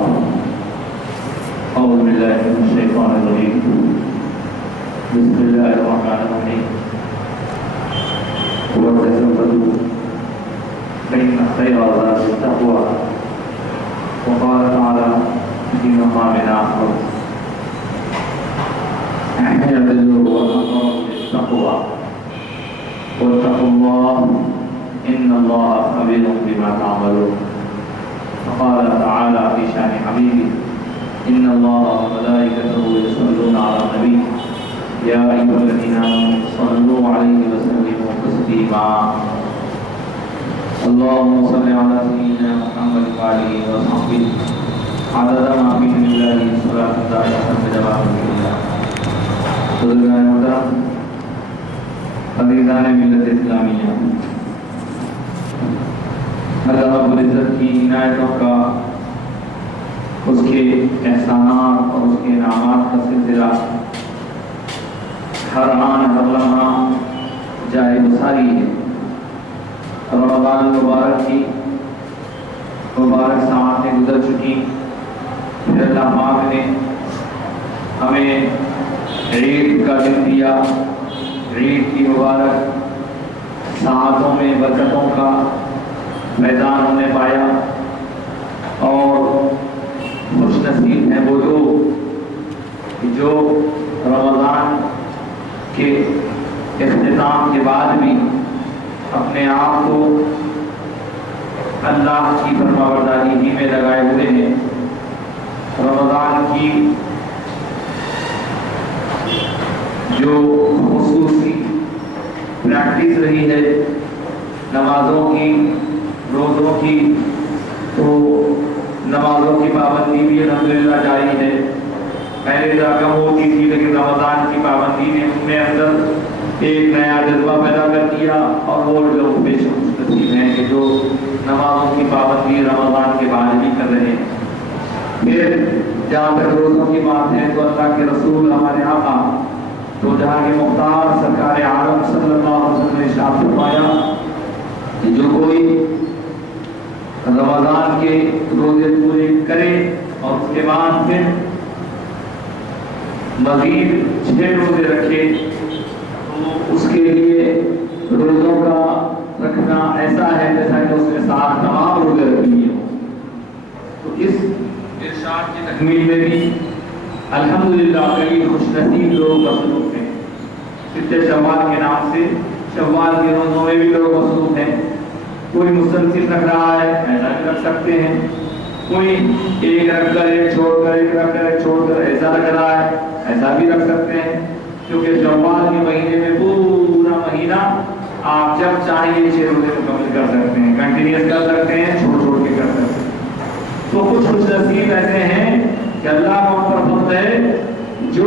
أعوذ بالله من الشيطان الرجيم بسم الله الرحمن الرحيم وتزودوا فإن خير الزاد التقوى وقال تعالى في مقام آخر اعتدلوا وأقربوا للتقوى واتقوا الله إن الله خبير بما تعملون وقال تعالى في شأن حبيبه إن الله وملائكته يصلون على النبي يا أيها الذين آمنوا صلوا عليه وسلموا تسليما اللهم صل على سيدنا محمد وآله وصحبه عدد ما في علم الله صلاة دائمة بدوام الله. بزرگان محترم، عزیزان ملت اسلامیہ، اللہ رب العزت کی عنایتوں کا، اس کے احسانات اور اس کے انعامات کا سلسلہ ہر آن ہر لمحہ جائے بساری ہے۔ رمضان مبارک کی مبارک ساعتیں گزر چکی، پھر اللہ پاک نے ہمیں عید کا دن دیا، عید کی مبارک ساعتوں میں برکتوں کا میدان ہم نے پایا، اور خوش نصیب ہیں وہ لوگ جو رمضان کے اختتام کے بعد بھی اپنے آپ کو اللہ کی فرمانبرداری ہی میں لگائے ہوئے ہیں۔ رمضان کی جو خصوصی پریکٹس رہی ہے نمازوں کی، روزوں کی، تو نمازوں کی پابندی بھی الحمدللہ جاری ہے۔ پہلے ذرا کم ہوتی تھی، لیکن رمضان کی پابندی نے ان میں اندر ایک نیا جذبہ پیدا کر دیا، اور وہ لوگ بے شک خوش نصیب ہیں کہ جو نمازوں کی پابندی رمضان کے بعد بھی کر رہے ہیں۔ پھر جہاں تک روزوں کی بات ہے تو اللہ کے رسول ہمارے آقا تو جہاں کے مختار سرکار عالم صلی اللہ علیہ وسلم نے ارشاد فرمایا کہ جو کوئی رمضان کے روزے پورے کرے اور اس کے بعد پھر مزید 6 روزے رکھے تو اس کے لیے روزوں کا رکھنا ایسا ہے جیسا کہ اس نے 7 تمام روزے رکھ لیے ہوں۔ تو اس ارشاد کی تکمیل میں بھی الحمدللہ کئی خوش نصیب لوگ مصروف ہیں۔ ستہ شوال کے نام سے شوال کے روزوں میں بھی لوگ مصروف ہیں۔ کوئی مسلسل رکھ رہا ہے، ایسا بھی رکھ سکتے ہیں۔ کوئی ایک رکھ کر ایک چھوڑ کر، ایک رکھ کر ایک چھوڑ کر ایسا رکھ رہا ہے، ایسا بھی رکھ سکتے ہیں، کیونکہ شوال کے مہینے میں پورا مہینہ آپ جب چاہیں 6 روزے مکمل کر سکتے ہیں، کنٹینیوس کر سکتے ہیں، چھوڑ چھوڑ کے کر سکتے ہیں۔ تو کچھ خوش نصیب ایسے ہیں کہ اللہ کا ان پر فضل ہے جو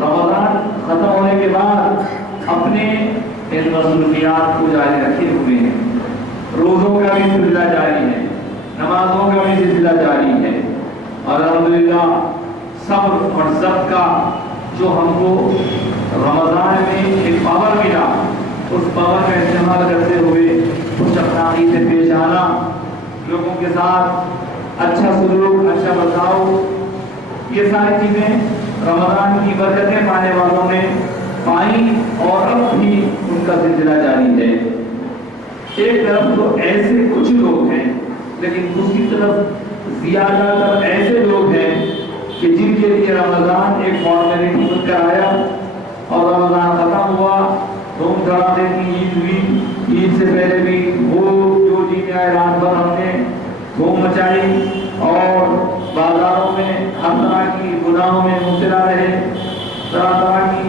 رمضان ختم ہونے کے بعد اپنے ان مصروفیات کو جاری رکھے ہوئے ہیں۔ روزوں کا بھی سلسلہ جاری ہے، نمازوں کا بھی سلسلہ جاری ہے، اور الحمدللہ صبر اور ضبط کا جو ہم کو رمضان میں ایک پاور ملا، اس پاور کا استعمال کرتے ہوئے خوش اخلاقی سے پیش آنا، لوگوں کے ساتھ اچھا سلوک، اچھا برتاؤ، یہ ساری چیزیں رمضان کی برکتیں پانے والوں نے پائی، اور اب بھی ان کا سلسلہ جاری ہے۔ ایک طرف تو ایسے کچھ لوگ ہیں، لیکن دوسری طرف زیادہ تر ایسے لوگ ہیں کہ جن کے لیے رمضان ایک فارمیلٹی بن کر آیا، اور رمضان ختم ہوا، دھوم دھڑاکے کی عید ہوئی، عید سے پہلے بھی وہ جو چیزیں رات بھر ہم نے دھوم مچائی، اور بازاروں میں ہر طرح کی گناہوں میں مبتلا رہے، طرح طرح کی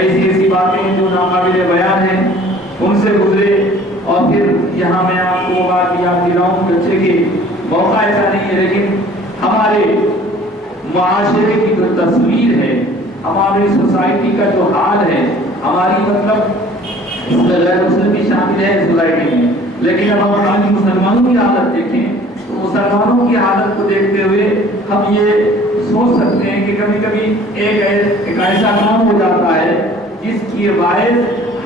ایسی باتیں جو ناقابل بیان ہیں ان سے گزرے، اور پھر یہاں میں آپ کو بات یاد دلاؤں بچے کے موقع ایسا نہیں ہے، لیکن ہمارے معاشرے کی جو تصویر ہے، ہماری سوسائٹی کا جو حال ہے، ہماری مطلب اس میں غیر مسلم بھی شامل ہے سوسائٹی میں، لیکن اب ہم مسلمانوں کی حالت دیکھیں تو مسلمانوں کی حالت کو دیکھتے ہوئے ہم یہ سوچ سکتے ہیں کہ کبھی کبھی ایک ایسا کام ہو جاتا ہے جس کی باعث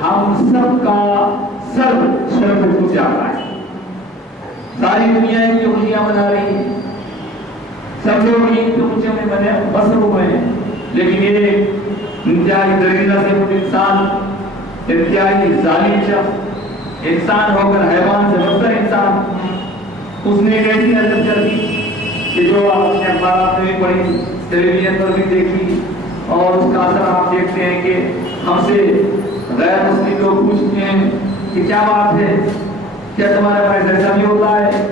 ہم سب کا سر شرم جھک جاتا ہے۔ ساری دنیا کی خوشیاں منا رہی ہے، سب لوگ عید کے اونچے میں بنے بسر ہوئے ہیں، لیکن یہ انتہائی درندہ سے انسان، انتہائی ظالم شخص، انسان ہو کر حیوان سے بدتر انسان، اس نے ایک ایسی حرکت کر دی کہ جو آپ نے اخبارات میں بھی پڑھی، ٹیلی ویژن پر بھی دیکھی، اور اس کا اثر آپ دیکھتے ہیں کہ ہم سے غیر مسلم لوگ پوچھتے ہیں کہ کیا بات ہے، کیا تمہارے پاس ایسا بھی ہوتا ہے،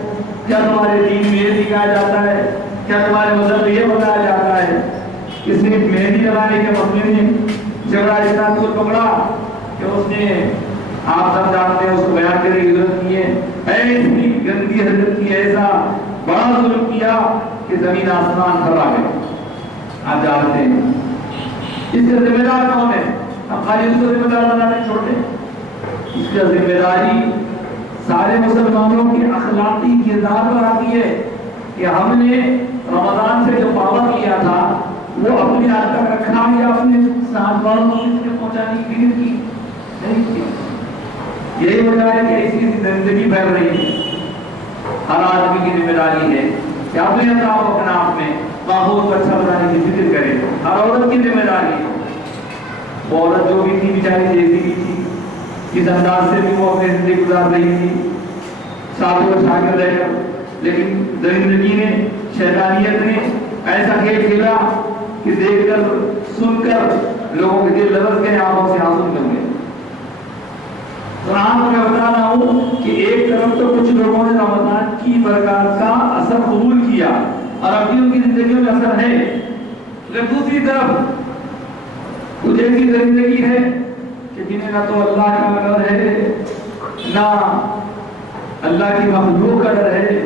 کیا تمہارے دین میں یہ سکھایا جاتا ہے، کیا تمہارے مذہب میں یہ بتایا جاتا ہے کہ صرف مہندی لگانے کے مسئلے میں جھگڑا اتنا دور پکڑا کہ اس نے، آپ سب جانتے ہیں، اس کو بیان کرنے کی ضرورت نہیں ہے، ایسی گندی حرکت کی، ایسا بڑا ظلم کیا کہ زمین آسمان کھڑا گئے۔ آپ جانتے ہیں اس کا ذمہ دار کون ہے؟ ہم خالی اس کو ذمہ دار بنانے چھوڑتے ہیں، اس کا ذمہ داری سارے مسلمانوں کے اخلاقی کردار پر آتی ہے کہ ہم نے رمضان سے جو پابند کیا تھا وہ اپنے حد تک رکھا یا اپنے ساتھ والوں کو پہنچانے کی فکر کی نہیں کی۔ یہی وجہ ہے کہ ایسی زندگی پھیل رہی ہے۔ ہر آدمی کی ذمہ داری ہے کہ اپنے اطراف اپنے آپ میں ماحول کو اچھا بنانے کی فکر کرے۔ ہر عورت کی ذمہ داری ہے۔ وہ عورت جو بھی تھی بیچاری دیسی بھی تھی، اس انداز سے بھی وہ اپنی زندگی گزار رہی تھی ساتھوں شاگرد رہ کر، لیکن درندگی نے، شیطانیت نے ایسا کھیل کھیلا کہ دیکھ کر، سن کر لوگوں کے دل لرز گئے، آنکھوں سے آنسو نکل گئے۔ تو آپ کو میں بتا رہا ہوں کہ ایک طرف تو کچھ لوگوں نے رمضان کی برکات کا اثر قبول کیا اور ابھی ان کی زندگیوں میں اثر ہے، لیکن دوسری طرف کچھ ایسی زندگی ہے کہ جنہیں نہ تو اللہ کا ڈر ہے، نہ اللہ کی مخلوق کا ڈر ہے،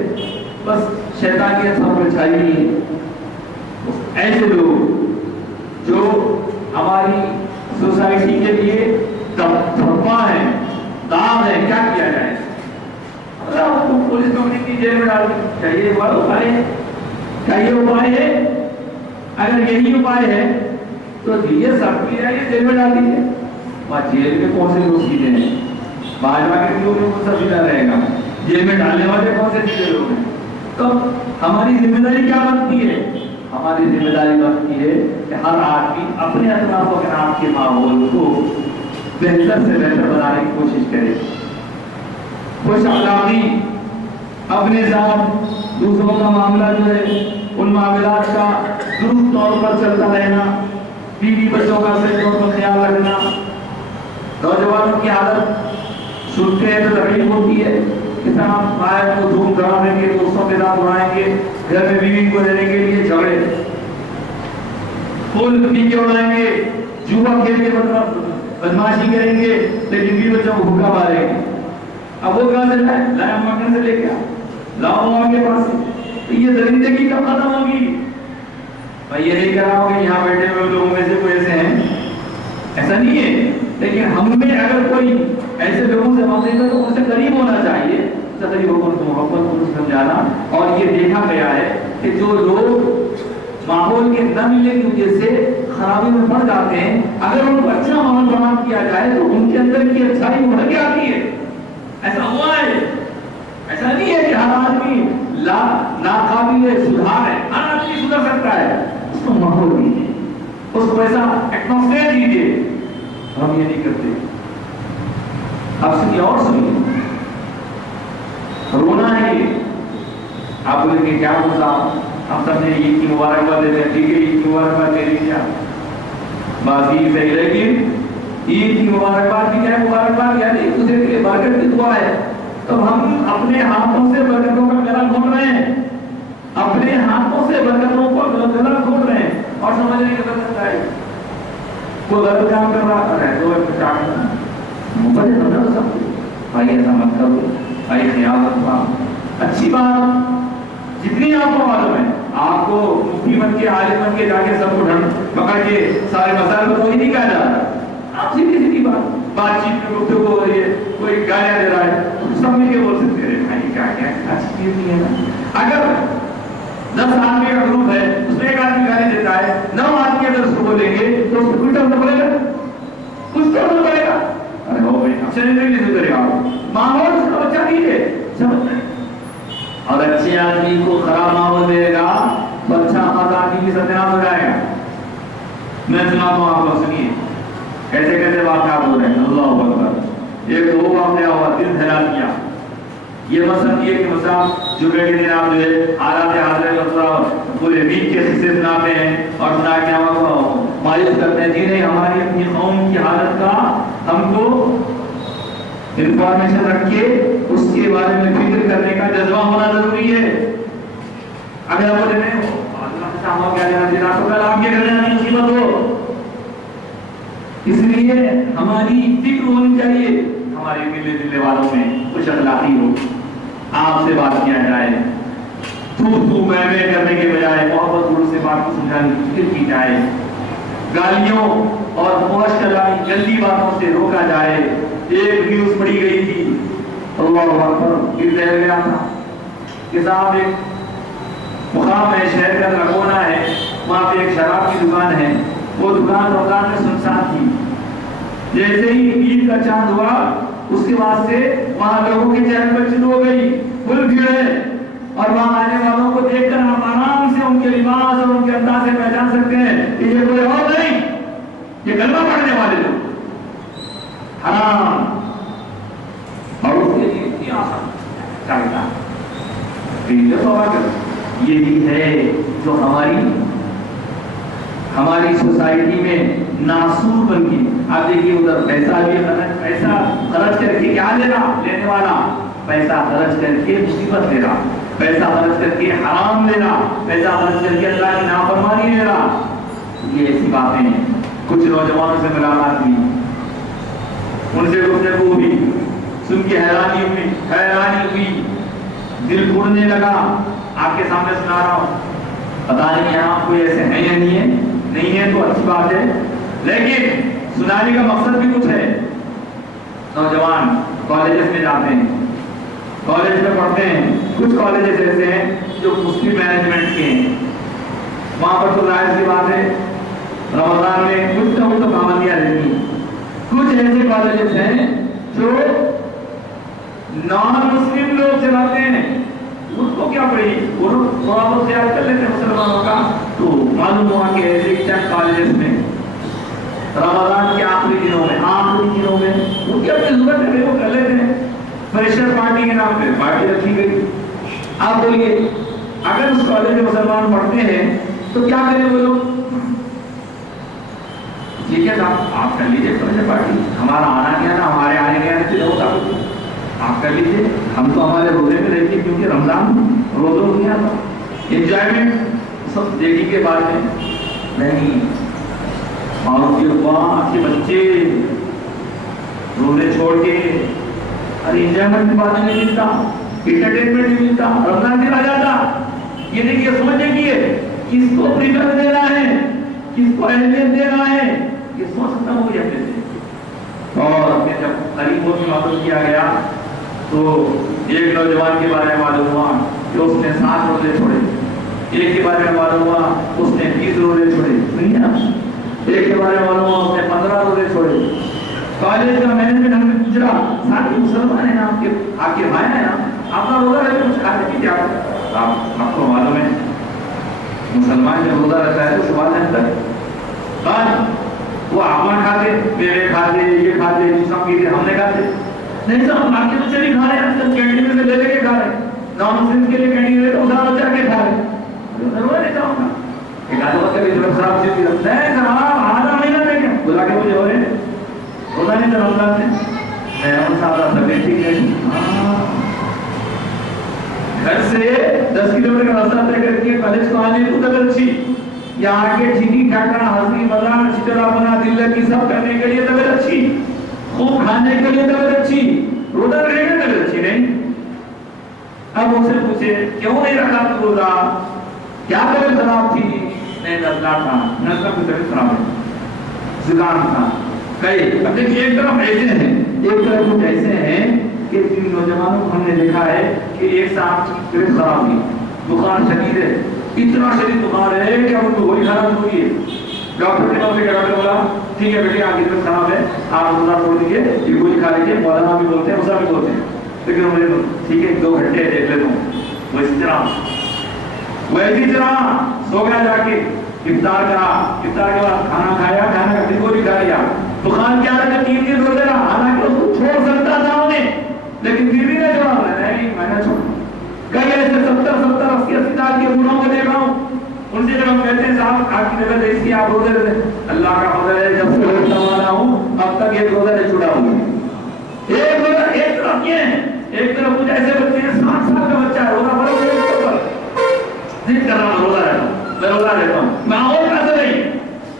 بس شیطانیت سب پر چھائی ہوئی ہے۔ ایسے لوگ جو ہماری سوسائٹی کے لیے دھبا ہے، داغ ہے، کیا کیا جائے؟ پولیس کمیونٹی جیل میں ڈال دی، کیا یہ اپائے ہے؟ کیا یہ اپائے ہے؟ اگر یہی اپائے ہے تو یہ سب کی جائے جیل میں ڈال دیجیے۔ وہاں جیل میں کون سے لوگ سیدھے ہیں؟ باہر جا کے لوگ کون سا سیدھا رہے گا؟ جیل میں ڈالنے والے کون سے سیدھے لوگ ہیں؟ تو ہماری ذمہ داری کیا بنتی ہے؟ ہماری ذمہ داری بنتی ہے کہ ہر آدمی اپنے اطراف و اکناف کے ماحول کو بہتر سے بہتر بنانے کی کوشش کرے، خوش اخلاقی، اپنے ساتھ دوسروں کا معاملہ جو ہے ان معاملات کا درست طور پر چلتا رہنا، بیوی بچوں کا صحیح طور پر خیال رکھنا۔ نوجوانوں کی حالت سنتے ہیں تو تکلیف ہوتی ہے کہ صاحب باہر کو دھوم دھڑامیں گے، دوستوں کے ساتھ اڑائیں گے، گھر میں بیوی کو دینے کے لیے جھگڑے، پھول پی کے اڑائیں گے، جوا کھیل کے مطلب بدماشی کریں گے، لیکن بیوی بچوں کو بھوکا ماریں گے۔ اب وہ کہاں سے لائے؟ لائے مانگنے سے لے کے لاؤ ماں کے پاس سے۔ تو یہ زندگی کب ختم ہوگی؟ میں یہ نہیں کہہ رہا ہوں کہ یہاں بیٹھے ہوئے لوگوں میں سے کوئی ایسے ہیں، ایسا نہیں ہے، لیکن ہم میں اگر کوئی ایسے لوگوں سے بات ہے تو ان سے قریب ہونا چاہیے، قریب ہو کر محبت کو سمجھانا۔ اور یہ دیکھا گیا ہے کہ جو لوگ ماحول کے نہ ملنے کی وجہ سے خرابی میں پڑ جاتے ہیں، اگر ان کو اچھا ماحول بنا کیا جائے تو ان کے اندر کی اچھائی ابھر کے آتی ہے۔ ایسا ہوا ہے، ایسا نہیں ہے کہ ہر آدمی ناقابل سدھار ہے، ہر آدمی سدھر سکتا ہے، اس کو ماحول دیجیے، اس کو ایسا ایٹماسفیئر دیجیے۔ ہم یہ نہیں کرتے۔ اب سنیے اور سنیے، رونا ہے یہ، آپ بولیں گے کیا ہوتا؟ ہم سب نے عید کی مبارکباد دیتے ہیں، ٹھیک ہے عید کی مبارکباد دے دیجیے، بات یہ صحیح ہے کہ عید کی مبارکباد بھی کیا ہے؟ مبارکباد یعنی ایک دوسرے کے لیے برکت کی دعا ہے۔ تو ہم اپنے ہاتھوں سے برکتوں کا گلا گھونٹ رہے ہیں، اپنے ہاتھوں سے برکتوں کو گلا گھونٹ رہے ہیں، اور سمجھ رہے کہ برکت ہے کوئی غلط کام کر رہا ہے تو بڑے سمجھو سب بھائی ایسا مت کرو، بھائی خیال رکھنا، اچھی بات جتنی آپ کو معلوم ہے، آپ کو مفتی بن کے عالم بن کے جا کے سب کو ڈھنڈ پکڑ کے سارے مسائل کو کوئی نہیں کہا جا رہا، آپ سیدھی سیدھی بات چیت میں گفتگو ہو رہی ہے، کوئی گالیاں دے رہا ہے، سب مل کے بول سکتے ہیں بھائی کیا کیا اچھی چیز نہیں ہے نا۔ اگر 10 آدمی کا گروپ ہے، اس میں ایک آدمی گالی دیتا ہے، 9 آدمی اگر اس کو بولیں گے تو اس کو کچھ تو پڑے گا، کچھ تو پڑے گا۔ ارے ہو بھائی اچھا نہیں کرے گا، ماحول اس کا اچھا نہیں ہے، سمجھ رہے؟ اور اچھے آدمی کو خراب ماحول دے گا تو آدمی بھی ستیہ ہو جائے گا. میں سناتا ہوں آپ لوگ سنیے کیسے کیسے واقعات ہو رہے ہیں. اللہ اکبر. ایک دو واقعہ ہوا دل دہلا دیا. یہ مثلا یہ کہ مثلا جمعے کے دن آپ جو ہے حالات حاضر پورے ویک کے حصے سناتے ہیں اور سنا کے ہم مایوس کرتے ہیں. جی نہیں, ہماری اپنی قوم کی حالت کا ہم کو انفارمیشن رکھ کے اس کے بارے میں فکر کرنے کا جذبہ ہونا ضروری ہے. اگر آپ بولے نہیں آپ کے گھر میں مصیبت ہو, اس لیے ہماری فکر ہونی چاہیے ہمارے ملنے جلنے والوں میں کچھ اخلاقی ہو. آپ سے بات کیا جائے, تو میں کرنے کے بجائے محبت گرو سے بات کو سمجھانے کی فکر کی جائے, گالیوں اور فوش کلامی گندی باتوں سے روکا جائے. ایک نیوز پڑھی گئی تھی, اللہ اکبر, پھر رہ گیا تھا کہ صاحب ایک مقام ہے, شہر کا نگونا ہے, وہاں پہ ایک شراب کی دکان ہے. وہ دکان رمضان میں سنسان تھی. جیسے ہی عید کا چاند ہوا اس کے بعد سے وہاں لوگوں کے چہرے پر شروع ہو گئی, پھول بھیڑ ہے. اور وہاں آنے والوں کو دیکھ کر آپ آرام سے ان کے لباس اور ان کے انداز سے پہچان سکتے ہیں کہ یہ کوئی اور نہیں, یہ کلمہ پڑھنے والے لوگ. حرام اور اس کے لیے اتنی آسان چاہتا یہی ہے جو ہماری سوسائٹی میں ناسور بن گئی. آپ دیکھیے ادھر پیسہ بھی پیسہ خرچ کر کے کیا لے رہا, لینے والا پیسہ خرچ کر کے مصیبت لے رہا, پیسہ خرچ کر کے حرام لے رہا, پیسہ خرچ کر کے اللہ کی نافرمانی لے رہا. یہ ایسی باتیں ہیں. کچھ نوجوانوں سے ملاقات ہوئی, ان سے گفتگو ہوئی, سن کے حیرانی ہوئی, دل پھوڑنے لگا. آپ کے سامنے سنا رہا ہوں, پتا نہیں یہاں کوئی ایسے ہیں یا نہیں ہے. نہیں ہے تو اچھی بات ہے, لیکن سنانے کا مقصد بھی کچھ ہے. نوجوان کالجز میں جاتے ہیں, کالج میں پڑھتے ہیں. کچھ کالجز ایسے ہیں جو مسلم مینجمنٹ کے ہیں, وہاں پر تو ظاہر سی بات ہے رمضان میں کچھ نہ کچھ پابندیاں رہتی ہیں. کچھ ایسے کالجز ہیں جو نان مسلم لوگ چلاتے ہیں. ان کو کیا پڑی, وہ لوگ تھوڑا بہت تیار کر لیتے ہیں مسلمانوں کا. تو معلوم ہوا کہ ایسے چند کالجز میں رمضان کے آخری دنوں میں ان کی اپنی ضرورت ہے وہ کر لیتے ہیں. فریشر پارٹی کے نام پہ پارٹی رکھی گئی. آپ بولیے اگر اس کالج میں مسلمان پڑھتے ہیں تو کیا کریں وہ لوگ؟ ٹھیک ہے صاحب آپ کر لیجیے فریشر پارٹی, ہمارا آنا کیا نا, ہمارے آنے کے آنے سے ہوتا آپ کر لیجیے, ہم تو ہمارے روزے میں رہتے کیونکہ رمضان روزوں دنیا تھا. انجوائمنٹ سب دیکھی کے بعد میں نہیں. آپ کے بچے روزے چھوڑ کے ارے انجوائمنٹ کی بات نہیں ملتا, انٹرٹینمنٹ نہیں ملتا, رمضان دن آ جاتا. یہ دیکھیے سمجھنے کی ہے کس کو پریفرنس دینا ہے, کس کو اہمیت دینا ہے, یہ سوچ ختم ہو گئی اپنے سے. اور جب غریبوں کی مدد کیا گیا تو ایک نوجوان کے بارے میں معلوم ہوا کہ اس نے 7 روزے چھوڑے. ایک کے بارے میں معلوم ہوا اس نے 20 روزے چھوڑے. ایک کے بارے میں معلوم ہوا اس نے 15 روزے چھوڑے. کالج کا مینجمنٹ ہم نے پوچھا, ساتھی مسلمان ہیں نا آپ کے بھائی ہیں نا, آپ کا روزہ رہے کچھ کھاتے پیتے آپ کو معلوم ہے مسلمان جب روزہ رہتا ہے تو صبح سے تک وہ آپا کھاتے, میوے کھاتے, یہ کھاتے, جسم پیتے, ہم نے کھاتے نہیں صاحب. ہم آپ کے بچے بھی کھا رہے ہیں, سب کینٹین میں سے لے کے کھا رہے ہیں. نان مسلم کے لیے کینٹین میں تو ادھر بچہ کے کھا رہے ہیں. ضرور نہیں چاہوں گا ایک آدھ وقت بھی ضرور خراب چیز رکھتا ہے خراب آدھا مہینہ میں کیا بلا کے مجھے ہو رہے ہیں روزہ نہیں تھا رمضان سے. میں ہم صاحب طبیعت ٹھیک ہے, گھر سے 10 کلومیٹر کا راستہ طے کر کے کالج کو آنے کو طبیعت اچھی, یہاں کے ٹھیکی ٹھاکا ہنسی مذاق چٹرا بنا دل لگی سب کرنے کے لیے طبیعت اچھی, خوب کھانے کے لیے طبیعت اچھی, روزہ رہنے کے طبیعت اچھی نہیں. اب ان سے پوچھے کیوں نہیں رکھا تو روزہ, کیا طبیعت خراب تھی؟ نہیں نزلہ تھا, نزلہ کی طبیعت خراب ہے, زکام تھا. کئی اب دیکھیے ایک طرف ایسے ہیں, ایک طرف کچھ ایسے ہیں کہ جن نوجوانوں کو ہم نے دیکھا ہے کہ ایک صاحب کی طبیعت خراب ہوئی, بخار شدید ہے, اتنا شدید بخار ہے کہ اب ان کو گولی کھانا ضروری ہے. ڈاکٹر نے ڈاکٹر بولا ٹھیک ہے بیٹے آپ کی طبیعت خراب ہے, آپ روزہ چھوڑ دیجیے, یہ گولی کھا لیجیے. مولانا بھی بولتے ہیں, مسا بھی بولتے ہیں, لیکن مجھے ٹھیک ہے 2 گھنٹے دیکھ لیتا ہوں. وہ اس طرح ویسی طرح سو گیا جا کے، افطار کرا، افطار کے بعد کھانا کھایا، کھانا کا ٹکو بھی کھا لیا، تو خان کیا رہا 3 دن روزے رہا، حالانکہ اس کو چھوڑ سکتا تھا انہیں، لیکن پھر بھی نہیں چھوڑا، نہیں میں نے چھوڑا۔ کئی ایسے 70 80 سال کے بوڑھوں کو دیکھا ہوں، ان سے جب ہم کہتے ہیں صاحب آپ کی طبیعت ایسی آپ روزے رہتے، اللہ کا فضل ہے جب سے روزہ والا ہوں اب تک ایک روزہ نہیں چھوڑا ہوں۔ ایک روزہ ایک طرف یہ ہے، ایک طرف کچھ ایسے بچے ہیں 60 سال کا بچہ ہے روزہ پڑھ رہے ہیں، ضد کر رہا ہوں روزہ رہتا ہوں، میں روزہ رہتا ہوں، ماحول کا اثر ہے،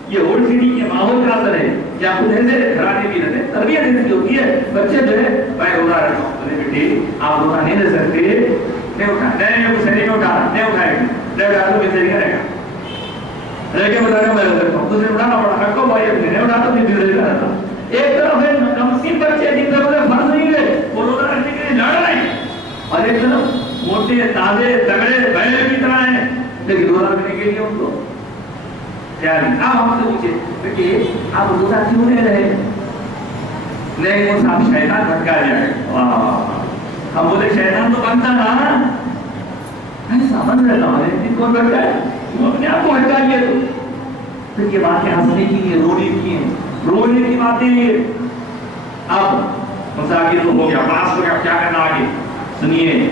یہ اولڈ سٹی کے ماحول کا اثر ہے، یا خود ایسے گھرانے بھی رہتے ہیں، تربیت ایسی ہوتی ہے، بچے جو ہے میں روزہ رہتا ہوں، ارے بیٹی آپ روزہ نہیں رہ سکتے، نہیں اٹھا، نہیں وہ سہری میں اٹھا رہا، نہیں اٹھائے گا، نہیں اٹھا تو بہتری کا رہے گا، رہ کے بتا رہا میں رہ سکتا ہوں، دوسرے اٹھانا پڑا، رکھو بھائی اپنے نہیں اٹھا تو بہتری کا رہتا۔ ایک طرف ہے کمسین بچے جن طرف فرض نہیں ہے وہ روزہ رکھنے کے لیے لڑ رہے ہیں، اور ایک طرف موٹے تازے تگڑے بیل کی طرح ہیں لیکن روزہ رکھنے کے لیے ان کو تیار نہیں۔ اب ہم سے پوچھے بیٹے آپ روزہ کیوں نہیں رہے؟ نہیں وہ صاحب شیطان بھٹکا جائے، ہم بولے شیطان تو بنتا نا، ایسا بن رہتا ہمارے کون بھٹکا ہے؟ وہ اپنے آپ کو بھٹکا لیا تو پھر یہ باتیں ہنسنے کی ہیں، رونے کی ہیں، رونے کی باتیں ہیں۔ اب مساکر تو ہو گیا، پاس ہو گیا، کیا کرنا آگے؟ سنیے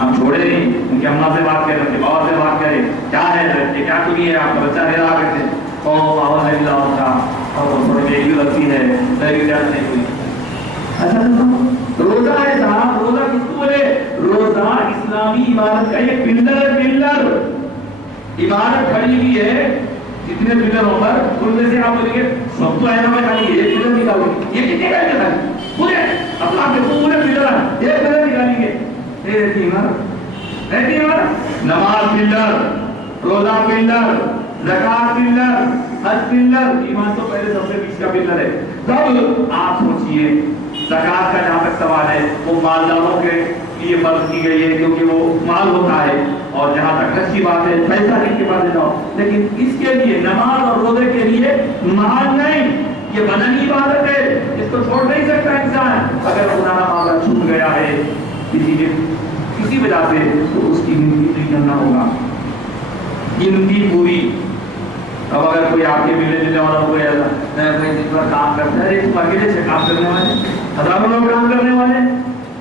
ہم چھوڑے نہیں، ان کی اماں سے بات کریں، ان کے بابا سے بات کریں، کیا ہے یہ کیا سنی ہے آپ کا بچہ نہیں رہا کرتے آواز نہیں لا ہوتا اور تھوڑی بیٹی لگتی ہے میری جان نہیں ہوئی۔ اچھا روزہ ہے صاحب، روزہ کس کو بولے؟ روزہ اسلامی عمارت کا ایک پلر ہے، پلر عمارت کھڑی ہوئی ہے، جتنے پلروں پر ان میں سے آپ بولیں گے سب تو ایسا میں خالی ایک پلر نکالیں گے، یہ کتنے کا نکالیں پورے اللہ کے پورے پلر ایک پلر نکالیں گے، رہتی عمارت، نماز پلر، روزہ پلر، زکات پلر، حج پلر، ایمان تو پہلے سب سے بیچ کا پلر ہے۔ تب آپ سوچئے زکات کا جہاں تک سوال ہے وہ مالداروں کے لیے فرض کی گئی ہے کیونکہ وہ مال ہوتا ہے، اور جہاں تک حج کی بات ہے پیسہ نہیں کے پاس جاؤ، لیکن اس کے لیے نماز اور روزے کے لیے مال نہیں، یہ بدنی عبادت ہے، اس کو چھوڑ نہیں سکتا انسان۔ اگر خدا نہ خواستہ چھوٹ گیا ہے کسی وجہ سے تو اس کی گنتی نہیں کرنا ہوگا، گنتی پوری۔ اب اگر کوئی آپ کے ملنے والا ہو گیا میں جس پر کام کرتا ہے اس اکیلے سے کام کرنے والے ہزاروں لوگ کام کرنے والے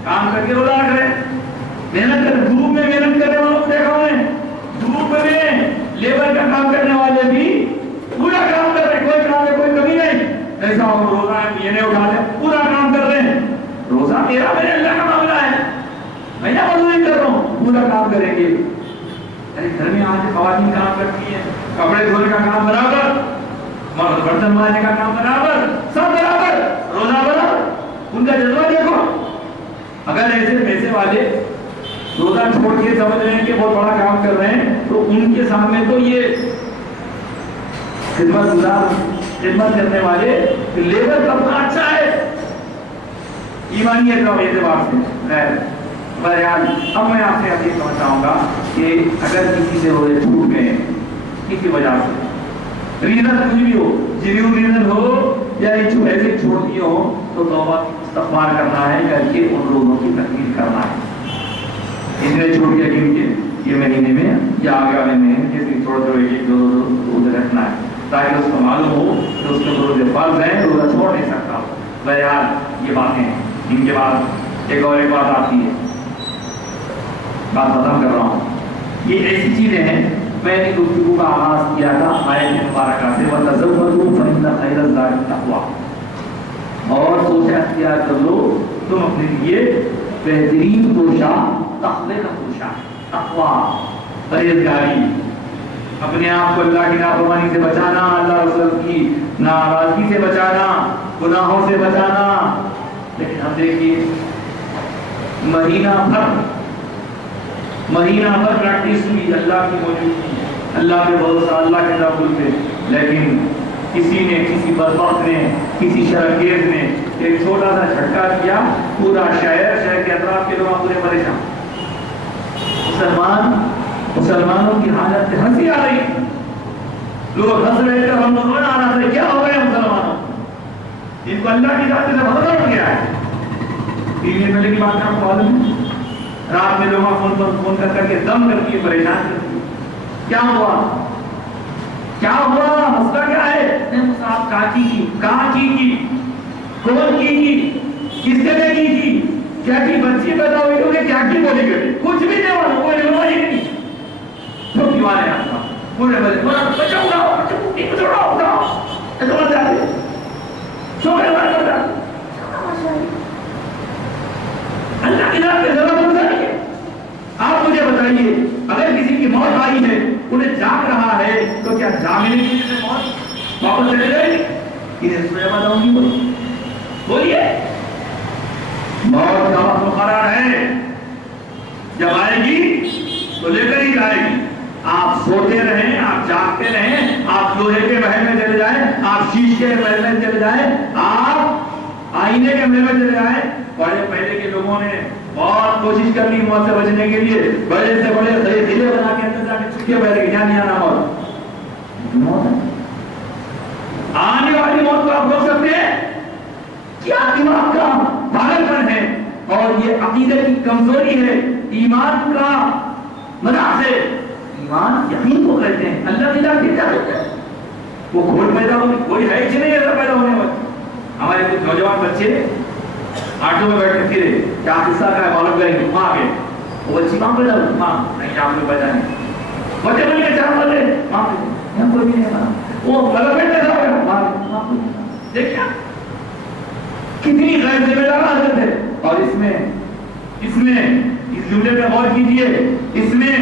کام کر کے روزہ رکھ رہے محنت کر، گروپ میں محنت کرنے والوں کو دیکھا ہوں نے، گروپ میں لیبر کا کام کرنے والے بھی پورا کام کر رہے، کوئی کام ہے کوئی کمی نہیں، ایسا ہم روزہ یہ نہیں اٹھا لیں پورا کام کر رہے ہیں، روزہ تیرا میرے اللہ کا معاملہ ہے، میں نہ مزدوری کر رہا ہوں، پورا کام کریں گے۔ ارے گھر میں آج خواتین کام کرتی ہیں، کپڑے دھونے کا کام برابر، مرد برتن مانجنے کا کام برابر، سب برابر، روزہ برابر، ان کا جذبہ دیکھو۔ اگر ایسے پیسے والے روزہ چھوڑ کے سمجھ رہے ہیں کہ بہت بڑا کام کر رہے ہیں تو ان کے سامنے تو یہ خدمت گزار خدمت کرنے والے لیبر طبقہ اچھا ہے ایمانی اعتبار سے۔ خیر بہرحال اب میں آپ سے یہ کہنا چاہوں گا کہ اگر کسی سے روزے چھوٹ گئے کسی وجہ سے، ریزن کچھ بھی ہو، جنیو ریزن ہو یا ایسے چھوڑ دیے ہو تو توبہ استغفار کرنا ہے، کر کے ان روزوں کی تکمیل کرنا ہے۔ اس نے چھوٹ گیا کہ یہ مہینے میں یا آگے والے مہینے کسی تھوڑے تھوڑے ایک دو روزے رکھنا ہے تاکہ اس کو معلوم ہو کہ اس کے روزے فرض ہیں، روزہ چھوڑ نہیں سکتا۔ بہرحال یہ باتیں ہیں، ان کے بعد ایک اور ایک بات آتی ہے، بات ختم کر رہا ہوں۔ یہ ایسی چیزیں ہیں، میں نے گفتگو کا آغاز کیا تھا آیت مبارکہ سے وَتَزَوَّدُوا فَإِنَّ خَيْرَ الزَّادِ التَّقْوَىٰ، اور سوچ اختیار کر لو تم اپنے لیے بہترین توشہ تقوی کا توشہ، تقویٰ پرہیزگاری، اپنے آپ کو اللہ کی نافرمانی سے بچانا، اللہ رسول کی ناراضگی سے بچانا، گناہوں سے بچانا۔ لیکن ہم دیکھیے مہینہ بھر پریکٹس ہوئی اللہ کی موجودگی، اللہ کے بھروسہ، اللہ کے توکل پہ، لیکن کسی نے، کسی بدبخت نے، کسی شرانگیز نے ایک چھوٹا سا جھٹکا کیا، پورا شہر کے اطراف کے لوگ پورے پریشان، مسلمانوں کی حالت سے ہنسی آ رہی، لوگ ہنس رہے تھے، ہم لوگ رونا آ رہا تھا، کیا ہو گیا مسلمانوں جن کو اللہ کی ذات سے بھروسہ اٹھ گیا ہے۔ 3 دن پہلے کی بات آپ کو معلوم ہے، رات میں لوگ فون کر کے دم کر کے پریشان کرتے، کیا ہوا مسئلہ کیا ہے؟ صاحب کاچی کی کون کی کس نے کی کیا کی بچی پیدا ہوئی ہوگی کیا کی بولی گئی کچھ بھی نہیں ہوا کوئی علم ہی نہیں تو دیوانے آتا پورے بلے بچہ اڑاؤ اتنا جاتے سو گئے بات کرتا اللہ کی نام پہ ذرا بولتا نہیں ہے. آپ مجھے بتائیے اگر کسی کی موت آئی ہے انہیں جاگ رہا ہے تو کیا جاگنے کی وجہ سے موت واپس چلے جائے گی؟ انہیں سویا بتاؤں گی بولیے موت کا وقت مقرر ہے جب آئے گی تو لے کر ہی جائے گی. آپ سوتے رہیں آپ جاگتے رہیں آپ لوہے کے محل میں چلے جائیں آپ شیش کے محل میں چلے جائیں آپ آئینے کے محل میں چلے جائیں. بڑے پہلے کے لوگوں نے بہت کوشش کر لی موت سے بچنے کے لیے بڑے سے بڑے قلعے بنا کے اندر جا کے چھپکے بیٹھ گئے کیا نہیں آنا موت آنے والی موت کو آپ روک سکتے ہیں؟ کیا دماغ کا پاگل پن ہے اور یہ عقیدے کی کمزوری ہے. ایمان کا مذاق سے ایمان یقین کو کہتے ہیں. اللہ تعالیٰ کیا کہتے ہیں وہ کھول پیدا ہونے کوئی ہے ہی نہیں ایسا پیدا ہونے والا. ہمارے کچھ نوجوان بچے آٹو میں بیٹھ کے پھرے کیا قصہ کا ہے معلوم کریں گے وہاں آگے وہ بچی ماں پیدا ہوئی ماں نہیں آپ لوگ پیدا نہیں بچے بن کے چار بولے ماں ہم کوئی بھی نہیں مانا وہ مطلب پیدا ہو گیا ماں دیکھا کتنی غیر ذمہ دار حضرت ہے. اور اس جملے پہ غور کیجیے اس میں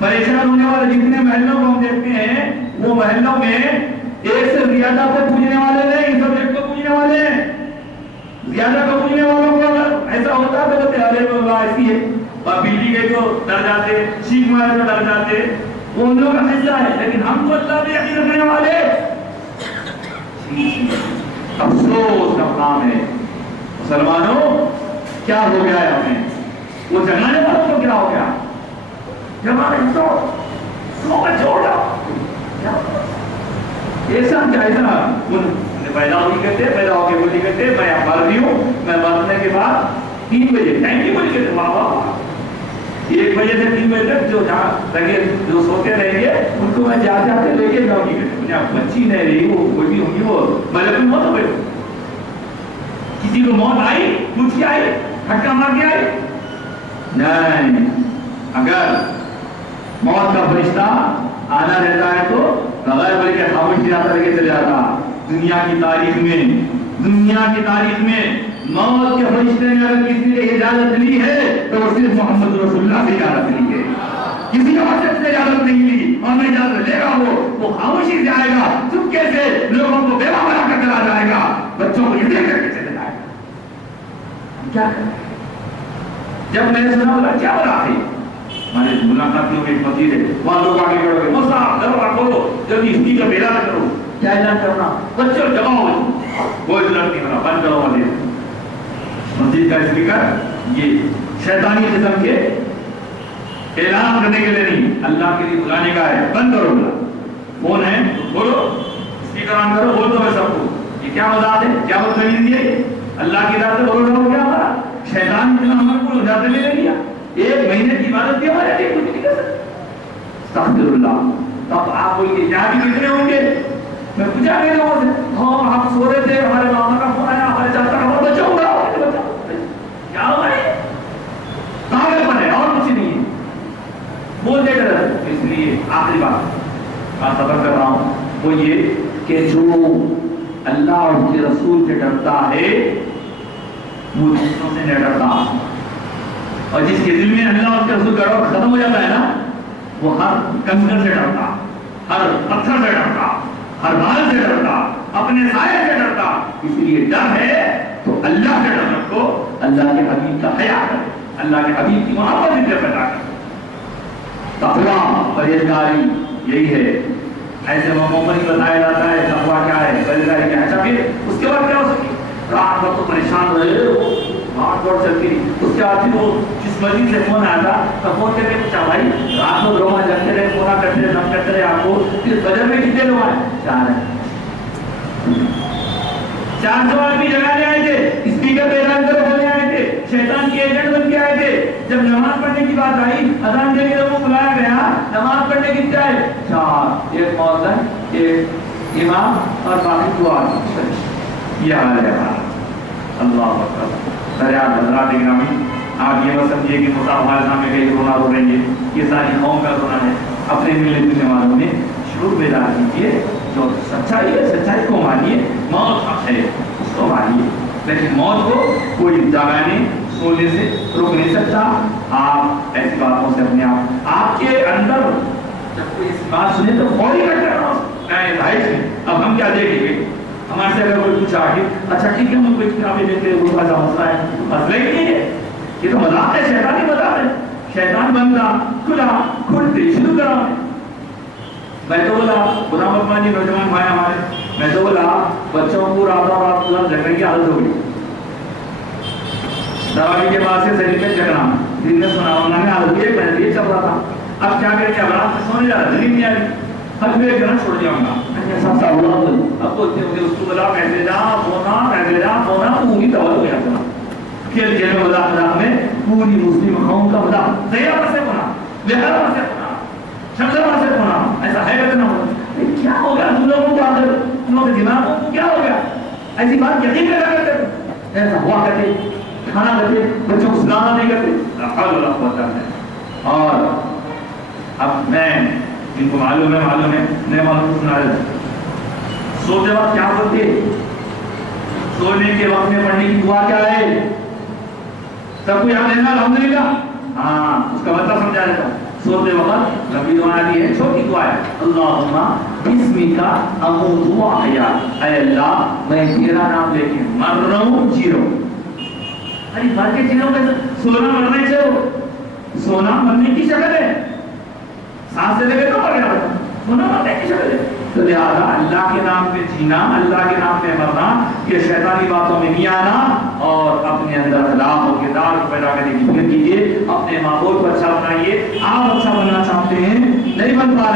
پریشان ہونے والے جتنے محلوں کو ہم دیکھتے ہیں وہ محلوں میں ایک سے زیادہ کو پوجنے والے نہیں سبجیکٹ کو پوجنے والے ہیں. زیادہ کو پوجنے والوں کو اگر ایسا ہوتا تو کہتے ارے اللہ ایسی ہے اور بجلی گئی تو ڈر جاتے چیخ مارے تو ڈر جاتے وہ ان لوگوں کا حصہ ہے. لیکن ہم کو اللہ پہ یقین رکھنے والے افسوس کا کام ہے. مسلمانوں کیا ہو گیا ہے ہمیں وہ جگانے والوں کو کیا ہو گیا جگانے تو سو کا چھوڑا ایسا ایسا پیدا ہوئی کرتے پیدا ہو کے بولی کرتے میں مر رہی ہوں میں مرنے کے بعد 3 بجے ٹائم کی بولی کرتے بابا 1 بجے سے 3 بجے تک جو جہاں لگے جو سوتے رہیں گے ان کو میں جاتے لے کے جاؤں گی مجھے بچی نہیں رہی وہ کوئی بھی ہوگی وہ ملک موت ہو گئی کسی کو موت آئی کچھ کیا آئی ہٹکا مار کے آئی نہیں. اگر موت کا فرشتہ آنا رہتا ہے تو بغیر بولے کے خاموش جاتا لے کے چلے جاتا. دنیا کی تاریخ میں موت کے فرشتے نے اگر کسی نے اجازت لی ہے تو وہ صرف محمد رسول اللہ سے اجازت لی ہے. کسی اور سے اجازت نہیں لی اور میں اجازت لے گا وہ خاموشی سے آئے گا چپکے سے لوگوں کو بیوہ بنا کر چلا جائے گا بچوں کو یہ دیکھ کر کے چلے جائے گا. کیا کریں جب میں نے سنا بولا کیا بولا تھی ہمارے ملاقاتیوں میں ایک مسجد ہے وہاں لوگ آگے بڑھ گئے مصعب دروازہ کھولو جلدی اسپیکر پہ اعلان کرو کیا اعلان کرنا بچوں جمع ہو کوئی ضرورت نہیں بنا بند کرو مسجد کا اسپیکر یہ شیطانی قسم کے اعلان کرنے کے لیے نہیں اللہ کے لیے بلانے کا ہے بند کرو بلا فون ہے بولو اسپیکر آن کرو بول دو میں سب کو یہ کیا مذاق ہے کیا بدتمیزی ہے اللہ کی ذات سے بولو رہا ہو کیا ہمارا شیطان جتنا ہمیں کو اجازت لے لیا 1 مہینے کی عبادت کی ہمارے لیے کچھ نہیں کر سکتے. استغفر اللہ. تب آپ بول کے یہاں بھی کتنے ہوں گے میں پوچھا گئے لوگوں سے ہاں آپ سو رہے تھے ہمارے ماما کا فون آیا ہمارے چاچا کا فون بچہ ہوگا کیا ہوا ہے پاگل پن ہے اور کچھ نہیں ہے بولتے ڈر. اس لیے آخری بات میں صبر کر رہا ہوں وہ یہ کہ جو اللہ اور اس کے رسول سے ڈرتا ہے وہ دوسروں سے نہیں ڈرتا. اور جس کے دل میں اللہ اور اس کے رسول کا ڈر ختم ہو جاتا ہے نا وہ ہر کنکر سے ڈرتا ہر پتھر سے ڈرتا ہر بال سے ڈرتا اپنے سائے سے ڈرتا. اس لیے ڈر ہے تو اللہ سے ڈر رکھو اللہ کے حبیب کا حیا کرو اللہ کے حبیب کی محبت ان سے پیدا کرو. تقویٰ پرہیزگاری یہی ہے. ایسے موقعوں پر ہی بتایا جاتا ہے تقویٰ کیا ہے پرہیزگاری کیا ہے. اچھا پھر اس کے بعد کیا ہو سکتی رات بھر تو پریشان رہے بھاگ دوڑ چلتی اس کے بعد وہ جس مرضی سے فون آیا تھا تو فون کر کے پوچھا بھائی رات کو دروازہ جگتے رہے فون کرتے رہے دم کرتے رہے آپ کو پھر فجر میں کتنے لوگ آئے 400 آدمی جگانے آئے تھے اسپیکر پہ اعلان کر بولنے آئے تھے شیطان کے ایجنٹ بن کے آئے تھے. جب نماز پڑھنے کی بات آئی اذان کے لیے لوگوں کو بلایا گیا نماز پڑھنے کی کیا ہے؟ 4، ایک مؤذن، ایک امام اور باقی دعا. یہ حال ہے ہمارا. اللہ اکبر. فریاد حضرات گرامی، آپ یہ مت سمجھیے کہ مصعب ہمارے سامنے کہیں رونا رو رہے ہیں، یہ ساری قوم کا رونا ہے. اپنے ملنے جلنے والوں میں شعور بیدار کیجیے. جو سچائی ہے سچائی کو مانیے. موت حق ہے اس کو مانیے، لیکن موت کو کوئی جگانے سونے سے روک نہیں سکتا. آپ ایسی باتوں سے اپنے آپ کے اندر جب کوئی اس بات سنے تو فوری کٹ کرنا. اب ہم کیا دیکھیں گے؟ ہمارے سے اگر کوئی پوچھا کہ اچھا ٹھیک ہے ہم کوئی کتابیں دیتے ہیں، وہ ایسا مسئلہ ہے. مسئلہ ہی نہیں ہے، یہ تو مذاق ہے، شیطانی مذاق ہے. شیطان بندہ کھلا کھلتے شروع کرا. میں تو بولا خدا مکمانی نوجوان بھائی ہمارے، میں تو بولا بچوں کو رات جگنے کی عادت ہو گئی. تراویح کے بعد سے زمین میں جگنا، دن میں سنا ہونا میں عادت یہ پہلے یہ چل رہا تھا. اب کیا کریں گے؟ اب رات میں سونے جا رہا، دن نہیں آ رہی. اب میں گھر چھوڑ جاؤں گا. اب بولتے ہیں اس کو بولا پیسے جا سونا پوری دوا ہو گیا تھا. کھیل کھیل میں مذاق میں پوری مسلم قوم کا مذاق زیادہ سے ہونا، لہذا سے ہونا، شمسہ سے ہونا. ایسا ہے کہ نہ ہو؟ کیا ہو گیا تم لوگوں کو؟ آخر تم لوگوں کے دماغوں کو کیا ہو گیا؟ ایسی بات یقین لگا کرتے ایسا ہوا کرتے، کھانا کرتے، بچوں کو سلانا نہیں کرتے. اور اب میں جن کو معلوم ہے نہیں معلوم کو سنا رہے. سوتے وقت کیا بولتے؟ سونے کے وقت میں پڑھنے کی دعا کیا ہے؟ سب کو یاد ہے نا؟ الحمدللہ. ہاں، اس کا مطلب سمجھا دیتا ہوں. سوتے وقت لمبی دعا دی ہے، چھوٹی دعا ہے. اللہم بسمک اموت و احیا. اے اللہ میں تیرا نام لے کے مر رہا ہوں، جی رہا ہوں. ارے مر کے جی رہا ہوں کیسے؟ سونا مرنے سے ہو، سونا مرنے کی شکل ہے. سانس لینے میں تو مر گیا، سونا مرنے کی شکل ہے. تو لہٰذا اللہ کے نام پہ جینا، اللہ کے نام پہ مرنا، یہ شیطانی باتوں میں نہیں آنا. اور اپنے اندر اخلاق و کردار کو پیدا کرنے کی فکر کیجیے. اپنے ماحول کو اچھا بنائیے. آپ اچھا بننا چاہتے ہیں، نہیں بن پا رہے